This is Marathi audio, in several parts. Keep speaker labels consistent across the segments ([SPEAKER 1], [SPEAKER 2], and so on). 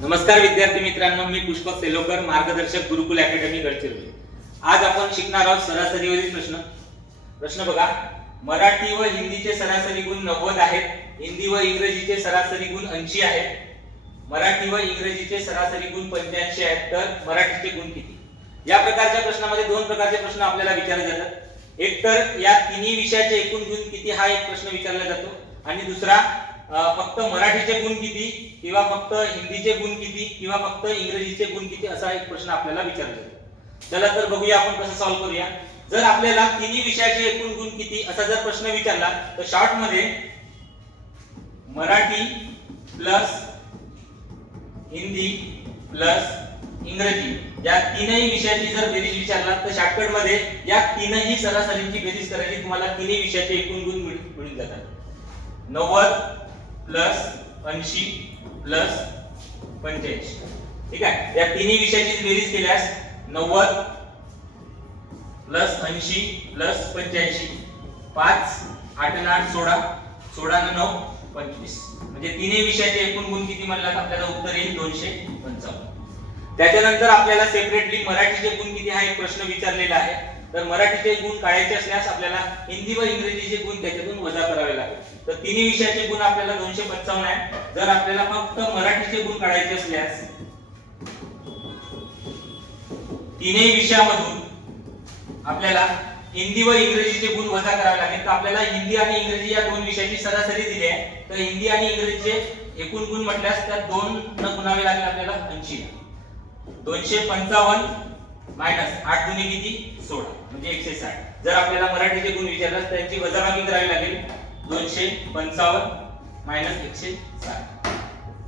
[SPEAKER 1] नमस्कार विद्यार्थी मित्रांनो मी पुष्पक सेलोकर मार्गदर्शक गुरुकुल अकॅडमी गडचिरोली. आज आपण शिकणार आहोत सरासरीवरील प्रश्न. प्रश्न बघा. मराठी व हिंदीचे सरासरी गुण नव्वद आहेत. हिंदी व इंग्रजीचे सरासरी गुण ऐंशी आहेत. मराठी व इंग्रजीचे सरासरी गुण पंच्याऐंशी आहेत. तर मराठीचे गुण किती? या प्रकारच्या प्रश्नामध्ये दोन प्रकारचे प्रश्न आपल्याला विचारले जातात. एक तर या तिन्ही विषयाचे एकूण गुण किती? हा एक प्रश्न विचारला जातो. आणि दुसरा फक्त मराठीचे गुण किती किंवा फक्त हिंदीचे गुण किती किंवा फक्त इंग्रजीचे गुण किती असा एक प्रश्न आपल्याला विचारला जातो चला तर बघूया आपण कसं सॉल्व्ह करूया. जर आपल्याला तिन्ही विषयाचे एकूण गुण किती असा जर प्रश्न विचारला तर शॉर्टमध्ये मराठी प्लस हिंदी प्लस इंग्रजी या तीनही विषयाची जर बेरीज विचारला तर शॉर्टकटमध्ये या तीनही सरासरीची बेरीज करायची तुम्हाला तिन्ही विषयाचे एकूण गुण मिळून जातात. नव्वद प्लस ऐंशी प्लस पंच्याऐंशी. ठीक आहे? या तिन्ही विषयाची बेरीज केल्यास नव्वद प्लस ऐंशी प्लस पंच्याऐंशी. पाच आठ आणि आठ सोळा सोळा नऊ पंचवीस. म्हणजे तिन्ही विषयाचे एकूण गुण किती म्हणला तर आपल्याला उत्तर येईल दोनशे पंचावन्न. त्याच्यानंतर आपल्याला सेपरेटली मराठीचे गुण किती? हा एक प्रश्न विचारलेला आहे. तर मराठीचे गुण काढायचे असल्यास आपल्याला हिंदी व इंग्रजीचे गुण त्याच्यातून वजा करावे लागेल तर तिन्ही विषयाचे गुण आपल्याला दोनशे पंचावन्न आहे जर आपल्याला फक्त मराठीचे गुण काढायचे असल्यास तिन्ही विषयामधून आपल्याला हिंदी व इंग्रजीचे गुण वजा करावे लागेल. तर आपल्याला हिंदी आणि इंग्रजी या दोन विषयाची सरासरी दिली आहे. तर हिंदी आणि इंग्रजीचे एकूण गुण म्हटल्यास त्यात दोन न गुणावे लागेल आपल्याला ऐंशी दोनशे पंचावन्न मायनस आठ दुने किती? सोळा. म्हणजे एकशे साठ. जर आपल्याला मराठीचे गुण विचारल्यास त्यांची वजाबाकी करावी लागेल. दोनशे पंचावन्न मायनस एकशे साठ.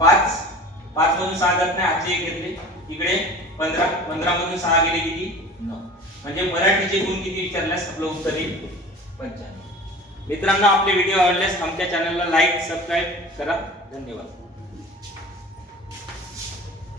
[SPEAKER 1] पाच. पाच मधून सहा जात नाही आजचे एक घेतले. इकडे पंधरा. पंधरा मधून सहा गेले किती? नऊ. म्हणजे मराठीचे गुण किती विचारल्यास आपलं उत्तर येईल पंच्याण्णव. मित्रांनो आपले व्हिडिओ आवडल्यास आमच्या चॅनलला लाईक सबस्क्राईब करा. धन्यवाद.